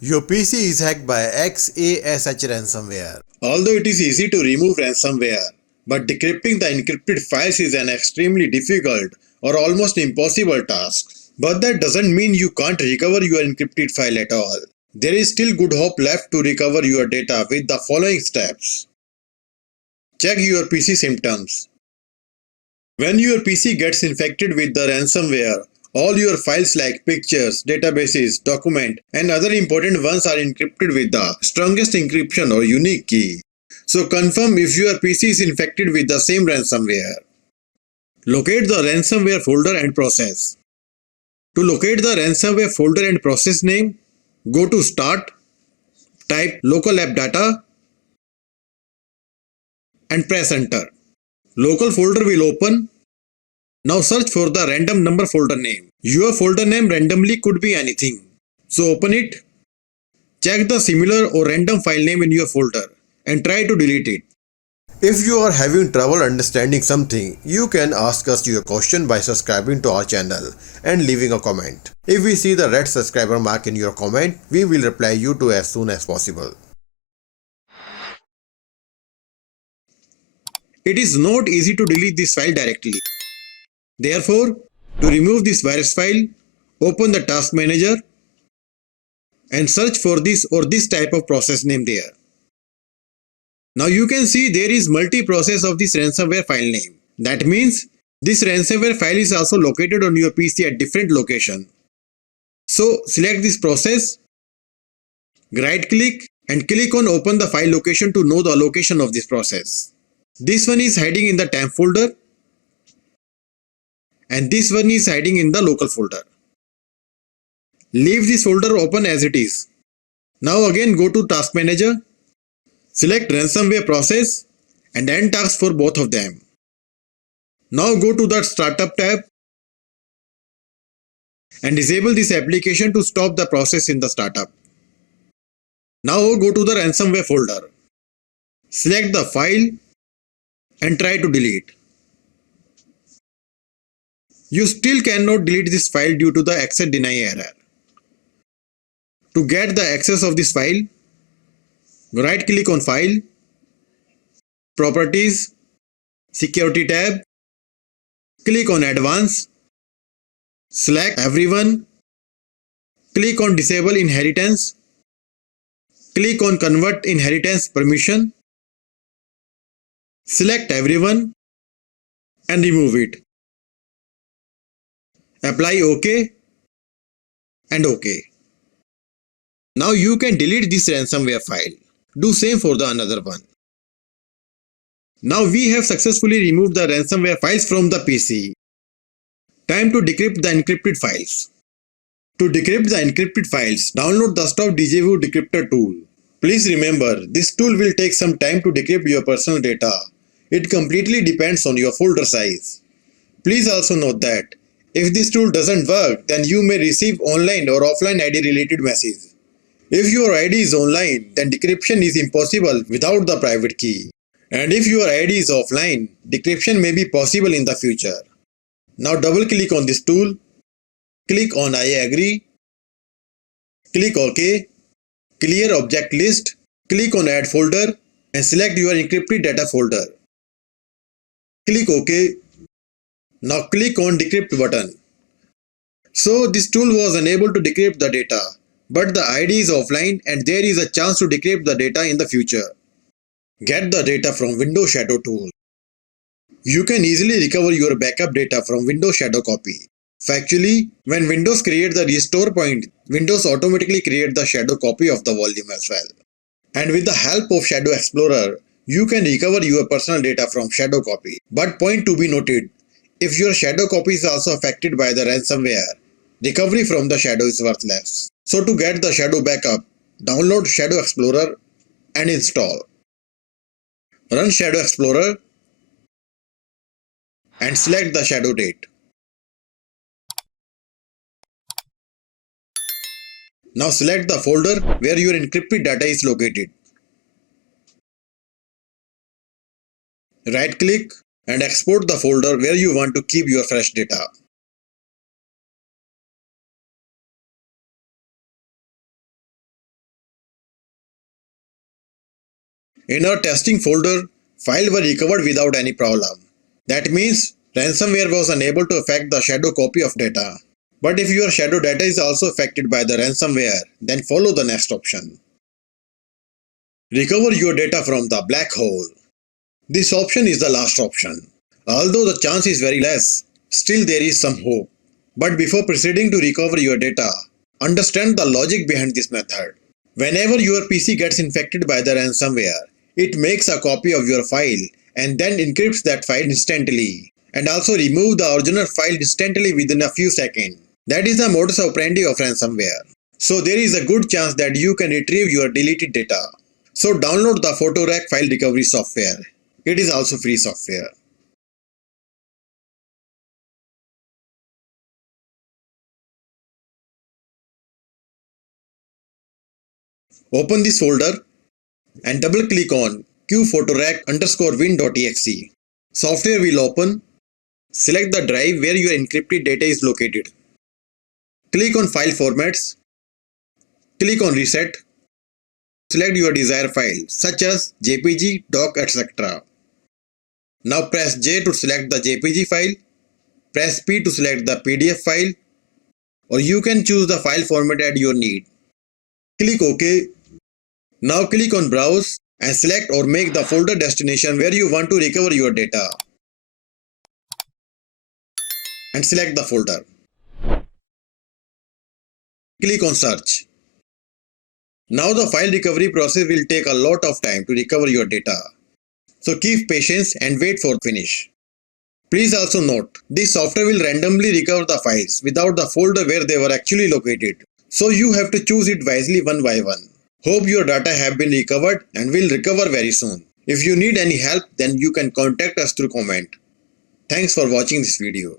Your PC is hacked by Xash Ransomware. Although it is easy to remove ransomware, but decrypting the encrypted files is an extremely difficult or almost impossible task. But that doesn't mean you can't recover your encrypted file at all. There is still good hope left to recover your data with the following steps. Check your PC symptoms. When your PC gets infected with the ransomware, all your files like pictures, databases, documents, and other important ones are encrypted with the strongest encryption or unique key. So confirm if your PC is infected with the same ransomware. Locate the ransomware folder and process. To locate the ransomware folder and process name, go to Start, type local app data, and press enter. Local folder will open. Now search for the random number folder name. Your folder name randomly could be anything. So open it. Check the similar or random file name in your folder and try to delete it. If you are having trouble understanding something, you can ask us your question by subscribing to our channel and leaving a comment. If we see the red subscriber mark in your comment, we will reply you to as soon as possible. It is not easy to delete this file directly. Therefore, to remove this virus file, open the task manager and search for this or this type of process name there. Now you can see there is multi-process of this ransomware file name. That means this ransomware file is also located on your PC at different location. So select this process, right click and click on open the file location to know the location of this process. This one is hiding in the temp folder and this one is hiding in the local folder. Leave this folder open as it is. Now again go to task manager, select ransomware process and end task for both of them. Now go to the startup tab and disable this application to stop the process in the startup. Now go to the ransomware folder. Select the file and try to delete. You still cannot delete this file due to the access deny error. To get the access of this file, right click on File, Properties, Security tab, click on Advanced, select Everyone, click on Disable Inheritance, click on Convert Inheritance Permission, select Everyone and remove it. Apply OK and OK. Now you can delete this ransomware file. Do same for the another one. Now we have successfully removed the ransomware files from the PC. Time to decrypt the encrypted files. To decrypt the encrypted files, download the Stop Deja-Vu Decryptor tool. Please remember, this tool will take some time to decrypt your personal data. It completely depends on your folder size. Please also note that if this tool doesn't work, then you may receive online or offline ID related message. If your ID is online, then decryption is impossible without the private key. And if your ID is offline, decryption may be possible in the future. Now double click on this tool, click on I agree, click OK, clear object list, click on add folder and select your encrypted data folder. Click OK. Now click on decrypt button. So this tool was unable to decrypt the data, but the ID is offline and there is a chance to decrypt the data in the future. Get the data from Windows Shadow tool. You can easily recover your backup data from Windows Shadow copy. Factually, when Windows creates the restore point, Windows automatically creates the shadow copy of the volume as well. And with the help of Shadow Explorer, you can recover your personal data from shadow copy. But point to be noted, if your shadow copy is also affected by the ransomware, recovery from the shadow is worthless. So to get the shadow backup, download Shadow Explorer and install. Run Shadow Explorer and select the shadow date. Now select the folder where your encrypted data is located. Right click and export the folder where you want to keep your fresh data. In our testing folder, files were recovered without any problem. That means ransomware was unable to affect the shadow copy of data. But if your shadow data is also affected by the ransomware, then follow the next option. Recover your data from the black hole. This option is the last option. Although the chance is very less, still there is some hope. But before proceeding to recover your data, understand the logic behind this method. Whenever your PC gets infected by the ransomware, it makes a copy of your file and then encrypts that file instantly, and also remove the original file instantly within a few seconds. That is the modus operandi of ransomware. So there is a good chance that you can retrieve your deleted data. So download the PhotoRec file recovery software. It is also free software. Open this folder and double click on qphotorec_win.exe. Software will open. Select the drive where your encrypted data is located. Click on File Formats. Click on Reset. Select your desired file such as JPG, doc, etc. Now press J to select the JPG file. Press P to select the PDF file, or you can choose the file format at your need. Click OK. Now click on Browse and select or make the folder destination where you want to recover your data. And select the folder. Click on Search. Now the file recovery process will take a lot of time to recover your data. So keep patience and wait for finish. Please also note, this software will randomly recover the files without the folder where they were actually located. So you have to choose it wisely one by one. Hope your data have been recovered and will recover very soon. If you need any help, then you can contact us through comment. Thanks for watching this video.